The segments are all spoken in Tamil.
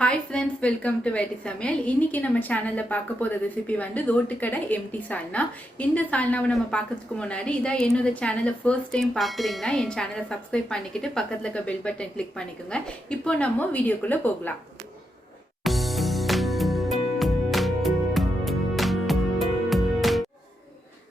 Hi friends, welcome to Samayal. இன்னைக்கு நம்ம சேனல்ல பார்க்க போற ரெசிபி வந்து ரோட்டு கடை எம்டி சால்னா. இந்த சால்னாவை நம்ம பார்க்கிறதுக்கு முன்னாடி இத என்னோட சேனலை ஃபர்ஸ்ட் டைம் பார்க்கறீங்கன்னா என் சேனலை சப்ஸ்கிரைப் பண்ணிக்கிட்டு பக்கத்துல இருக்க பெல் பட்டன் கிளிக் பண்ணிக்கோங்க. இப்போ நம்ம வீடியோக்குள்ள போகலாம்.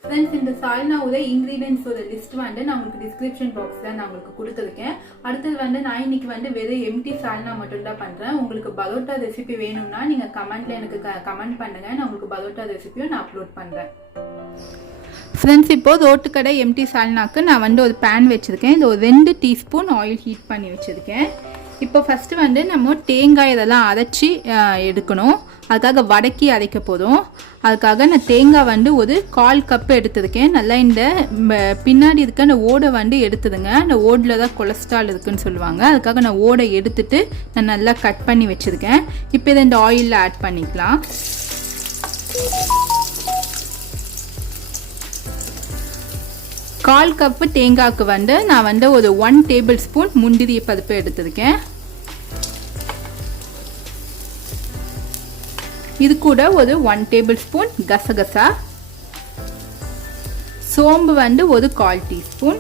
Friends, இந்த சால்னாவோட இன்கிரிடியன்ட்ஸோட லிஸ்ட் வந்து நான் உங்களுக்கு டிஸ்கிரிப்ஷன் பாக்ஸ்ல நான் உங்களுக்கு கொடுத்துருக்கேன். அடுத்தது வந்து நான் இன்னைக்கு வந்து வெறும் எம்டி சால்னா மட்டும் தான் பண்றேன். உங்களுக்கு பரோட்டா ரெசிபி வேணும்னா நீங்க கமெண்ட்ல எனக்கு கமெண்ட் பண்ணுங்க. நான் உங்களுக்கு பரோட்டா ரெசிபியும் நான் அப்லோட் பண்றேன். ஃப்ரெண்ட்ஸ், இப்போ ரோட்டு கடை எம்டி சால்னாக்கு நான் வந்து ஒரு பேன் வச்சிருக்கேன். இது ஒரு 2 டீஸ்பூன் ஆயில் ஹீட் பண்ணி வச்சிருக்கேன். இப்போ ஃபர்ஸ்ட் வந்து நம்ம தேங்காய் இதெல்லாம் அரைச்சி எடுக்கணும். அதுக்காக வடக்கி அரைக்க போதும். அதுக்காக நான் தேங்காய் வந்து ஒரு 1/4 கப் எடுத்துருக்கேன். நல்லா இந்த பின்னாடி இருக்க அந்த ஓடை வந்து எடுத்துதுங்க. அந்த ஓடில் தான் கொலஸ்ட்ரால் இருக்குன்னு சொல்லுவாங்க. அதுக்காக நான் ஓடை எடுத்துட்டு நான் நல்லா கட் பண்ணி வச்சுருக்கேன். இப்போ இதை இந்த ஆயிலில் ஆட் பண்ணிக்கலாம். கால் கப்பு தேங்காய்க்கு வந்து நான் வந்து ஒரு 1 டேபிள் ஸ்பூன் முந்திரி பருப்பு எடுத்துருக்கேன். இது கூட ஒரு 1 டேபிள் ஸ்பூன் கசகசா, சோம்பு வந்து ஒரு 1/4 டீஸ்பூன்,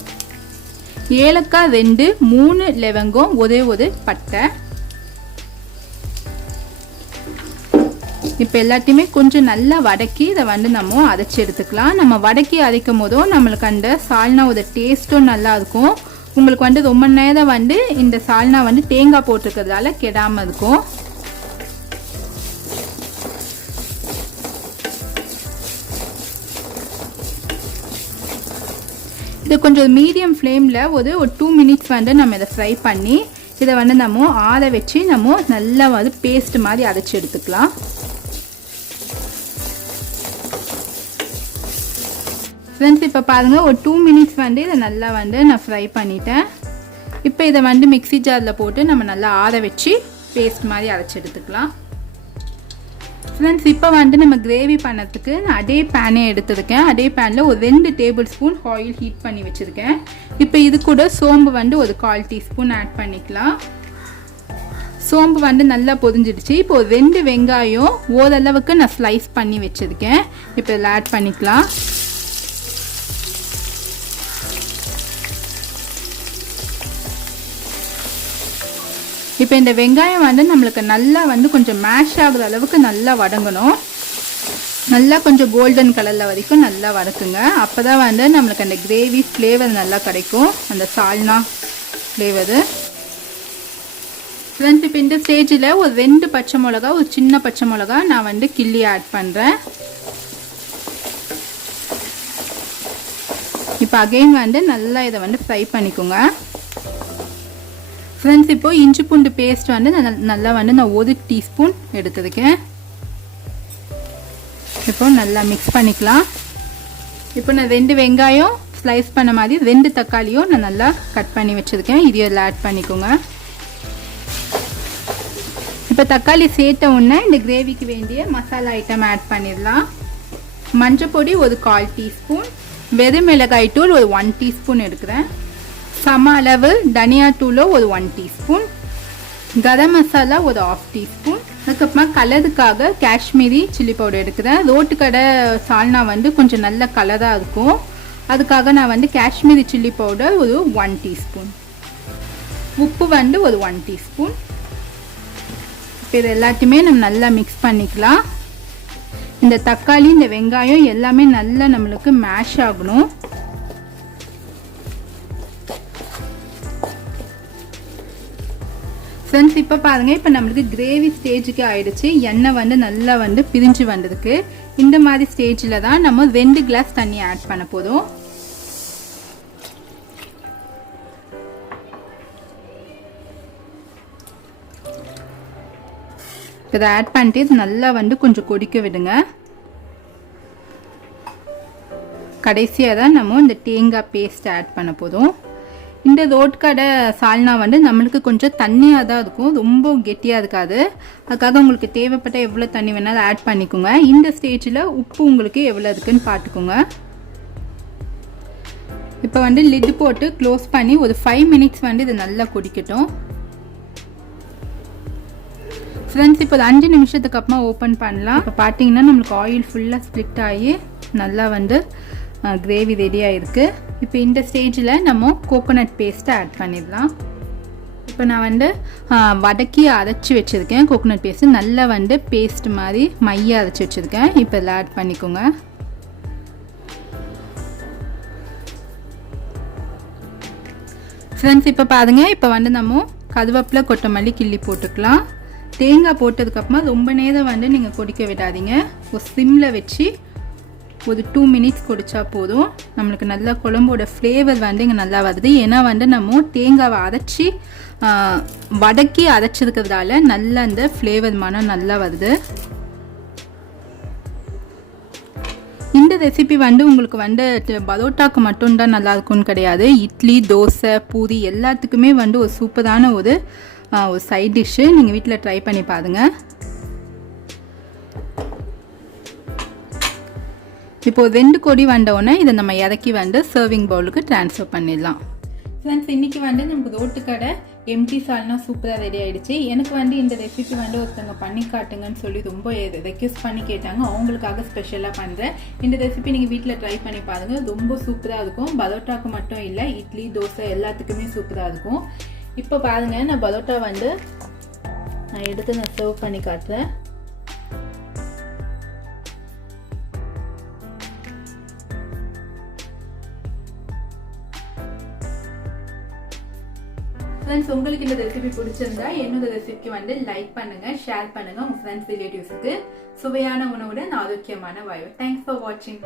ஏலக்காய் 2, 3 லவங்கம், ஒரே ஒரு பட்டை. இப்போ எல்லாத்தையுமே கொஞ்சம் நல்லா வதக்கி இதை வந்து நம்ம அரைச்சி எடுத்துக்கலாம். நம்ம வதக்கி அரைக்கும் போதும் நம்மளுக்கு அந்த சால்னாவோட டேஸ்ட்டும் நல்லா இருக்கும். உங்களுக்கு வந்து ரொம்ப நேரம் வந்து இந்த சால்னா வந்து தேங்காய் போட்டிருக்கிறதால கெடாமல் இருக்கும். இது கொஞ்சம் மீடியம் ஃப்ளேமில் ஒரு 2 மினிட்ஸ் வந்து நம்ம இதை ஃப்ரை பண்ணி இதை வந்து நம்ம ஆற வச்சு நம்ம நல்லா வந்து பேஸ்ட் மாதிரி அரைச்சி எடுத்துக்கலாம். ஃப்ரெண்ட்ஸ், இப்போ பாருங்கள், ஒரு 2 மினிட்ஸ் வந்து இதை நல்லா வந்து நான் ஃப்ரை பண்ணிட்டேன். இப்போ இதை வந்து மிக்ஸி ஜாரில் போட்டு நம்ம நல்லா ஆற வச்சு பேஸ்ட் மாதிரி அரைச்சி எடுத்துக்கலாம். ஃப்ரெண்ட்ஸ், இப்போ வந்து நம்ம கிரேவி பண்ணுறதுக்கு நான் அதே பேனே எடுத்துருக்கேன். அதே பேனில் ஒரு 2 டேபிள் ஸ்பூன் ஆயில் ஹீட் பண்ணி வச்சுருக்கேன். இப்போ இது கூட சோம்பு வந்து ஒரு 1/4 டீஸ்பூன் ஆட் பண்ணிக்கலாம். சோம்பு வந்து நல்லா பொரிஞ்சிடுச்சு. இப்போ ஒரு 2 வெங்காயம் ஓரளவுக்கு நான் ஸ்லைஸ் பண்ணி வச்சுருக்கேன். இப்போ இதில் ஆட் பண்ணிக்கலாம். இப்போ இந்த வெங்காயம் வந்து நம்மளுக்கு நல்லா வந்து கொஞ்சம் மேஷ் ஆகுற அளவுக்கு நல்லா வதங்கணும். நல்லா கொஞ்சம் கோல்டன் கலரில் வரைக்கும் நல்லா வதக்குங்க. அப்போ தான் வந்து நம்மளுக்கு அந்த கிரேவி ஃப்ளேவர் நல்லா கிடைக்கும், அந்த சால்னா ஃப்ளேவரு. ஃப்ரெண்ட்ஸ், இப்போ இந்த ஸ்டேஜில் ஒரு 2 பச்சை மிளகா, ஒரு சின்ன பச்சை மிளகா நான் வந்து கிள்ளி ஆட் பண்ணுறேன். இப்போ அகைன் வந்து நல்லா இதை வந்து ஃப்ரை பண்ணிக்கோங்க. ஃப்ரெண்ட்ஸ், இப்போ இஞ்சி பூண்டு பேஸ்ட் வந்து நல்லா வந்து நான் 1 டீஸ்பூன் எடுத்துருக்கேன். இப்போ நல்லா மிக்ஸ் பண்ணிக்கலாம். இப்போ நான் 2 வெங்காயம் ஸ்லைஸ் பண்ண மாதிரி 2 தக்காளியும் நான் நல்லா கட் பண்ணி வச்சுருக்கேன். இதில் ஆட் பண்ணிக்கோங்க. இப்போ தக்காளி சேர்த்த உடனே இந்த கிரேவிக்கு வேண்டிய மசாலா ஐட்டம் ஆட் பண்ணிடலாம். மஞ்சள் பொடி ஒரு 1/4 டீஸ்பூன், வெறும் மிளகாய் தூள் ஒரு 1 டீஸ்பூன் எடுக்கிறேன். சம அளவு தனியா தூள் ஒரு 1 டீஸ்பூன், கரம் மசாலா ஒரு 1/2 டீஸ்பூன். அதுக்கப்புறமா கலருக்காக காஷ்மீரி சில்லி பவுடர் எடுக்கிறேன். ரோட்டு கடை சால்னா வந்து கொஞ்சம் நல்ல கலராக இருக்கும். அதுக்காக நான் வந்து காஷ்மீரி சில்லி பவுடர் ஒரு 1 டீஸ்பூன், உப்பு வந்து ஒரு 1 டீஸ்பூன். இப்போ இது எல்லாத்தையுமே நம்ம நல்லா மிக்ஸ் பண்ணிக்கலாம். இந்த தக்காளி, இந்த வெங்காயம் எல்லாமே நல்லா நம்மளுக்கு மேஷ் ஆகணும். ஃப்ரெண்ட்ஸ், இப்போ பாருங்கள், இப்போ நம்மளுக்கு கிரேவி ஸ்டேஜுக்கு ஆயிடுச்சு. எண்ணெய் வந்து நல்லா வந்து பிரிஞ்சு வந்திருக்கு. இந்த மாதிரி ஸ்டேஜில் தான் நம்ம 2 கிளாஸ் தண்ணி ஆட் பண்ண போதும். இதை ஆட் பண்ணிட்டு இது நல்லா வந்து கொஞ்சம் கொதிக்க விடுங்க. கடைசியாக தான் நம்ம இந்த தேங்காய் பேஸ்ட் ஆட் பண்ண போதும். இந்த ரோட்டு கடை சால்னா வந்து நம்மளுக்கு கொஞ்சம் தண்ணியாக தான் இருக்கும், ரொம்ப கெட்டியாக இருக்காது. அதுக்காக உங்களுக்கு தேவைப்பட்ட எவ்வளோ தண்ணி வேணாலும் ஆட் பண்ணிக்கோங்க. இந்த ஸ்டேஜில் உப்பு உங்களுக்கு எவ்வளோ இருக்குன்னு பார்த்துக்கோங்க. இப்போ வந்து லிட் போட்டு க்ளோஸ் பண்ணி ஒரு 5 மினிட்ஸ் வந்து இது நல்லா கொதிக்கட்டும். ஃப்ரெண்ட்ஸ் இப்போ 5 நிமிஷத்துக்கு அப்புறமா ஓப்பன் பண்ணலாம். இப்போ பார்த்தீங்கன்னா நம்மளுக்கு ஆயில் ஃபுல்லாக ஸ்ப்ளிட் ஆகி நல்லா வந்து கிரேவி ரெடி ஆகிருக்கு. இப்போ இந்த ஸ்டேஜில் நம்ம கோகோனட் பேஸ்ட்டை ஆட் பண்ணிடலாம். இப்போ நான் வந்து வதக்கி அரைச்சி வச்சுருக்கேன். கோகோனட் பேஸ்ட்டு நல்லா வந்து பேஸ்ட் மாதிரி மையாக அரைச்சி வச்சுருக்கேன். இப்போ இதில் ஆட் பண்ணிக்கோங்க. ஃப்ரெண்ட்ஸ் இப்போ பாருங்கள், இப்போ வந்து நம்ம கருவேப்பிலை கொத்தமல்லி கிள்ளி போட்டுக்கலாம். தேங்காய் போட்டதுக்கப்புறமா ரொம்ப நேரம் வந்து நீங்கள் கொதிக்க விடாதீங்க. ஒரு சிம்மில் வச்சு ஒரு 2 மினிட்ஸ் கொதிச்சா போதும். நம்மளுக்கு நல்லா குழம்போட ஃப்ளேவர் வந்து இங்கே நல்லா வருது. ஏன்னா வந்து நம்ம தேங்காவை அரைச்சி வதக்கி அரைச்சிருக்கிறதால நல்லா அந்த ஃப்ளேவர் மனம் நல்லா வருது. இந்த ரெசிபி வந்து உங்களுக்கு வந்து பரோட்டாக்கு மட்டும்தான் நல்லா இருக்கும்னு கிடையாது. இட்லி, தோசை, பூரி எல்லாத்துக்குமே வந்து ஒரு சூப்பரான ஒரு சைட் டிஷ்ஷு. நீங்கள் வீட்டில் ட்ரை பண்ணி பாருங்க. இப்போ 2 கொடி வந்தோடனே இதை நம்ம இறக்கி வந்து சர்விங் பவுலுக்கு ட்ரான்ஸ்ஃபர் பண்ணிடலாம். ஃப்ரெண்ட்ஸ் இன்றைக்கி வந்து நமக்கு ரோட்டு கடை எம்டி சால்னா சூப்பராக ரெடி ஆகிடுச்சு. எனக்கு வந்து இந்த ரெசிபி வந்து ஒருத்தவங்க பண்ணி காட்டுங்கன்னு சொல்லி ரொம்ப ரெக்வெஸ்ட் பண்ணி கேட்டாங்க. அவங்களுக்காக ஸ்பெஷலாக பண்ணுறேன். இந்த ரெசிபி நீங்கள் வீட்டில் ட்ரை பண்ணி பாருங்கள். ரொம்ப சூப்பராக இருக்கும். பரோட்டாக்கு மட்டும் இல்லை, இட்லி, தோசை எல்லாத்துக்குமே சூப்பராக இருக்கும். இப்போ பாருங்கள், நான் பரோட்டா வந்து நான் எடுத்து நான் சர்வ் பண்ணி காட்டுறேன். ஃப்ரெண்ட்ஸ் உங்களுக்கு இந்த ரெசிபி பிடிச்சிருந்தா என்னோட ரெசிபிக்கு வந்து லைக் பண்ணுங்க, ஷேர் பண்ணுங்க உங்க ஃப்ரெண்ட்ஸ் ரிலேட்டிவ்ஸுக்கு. சுவையான உணவுடன் ஆரோக்கியமான வாழ்வு. தேங்க்ஸ் ஃபார் வாட்சிங்.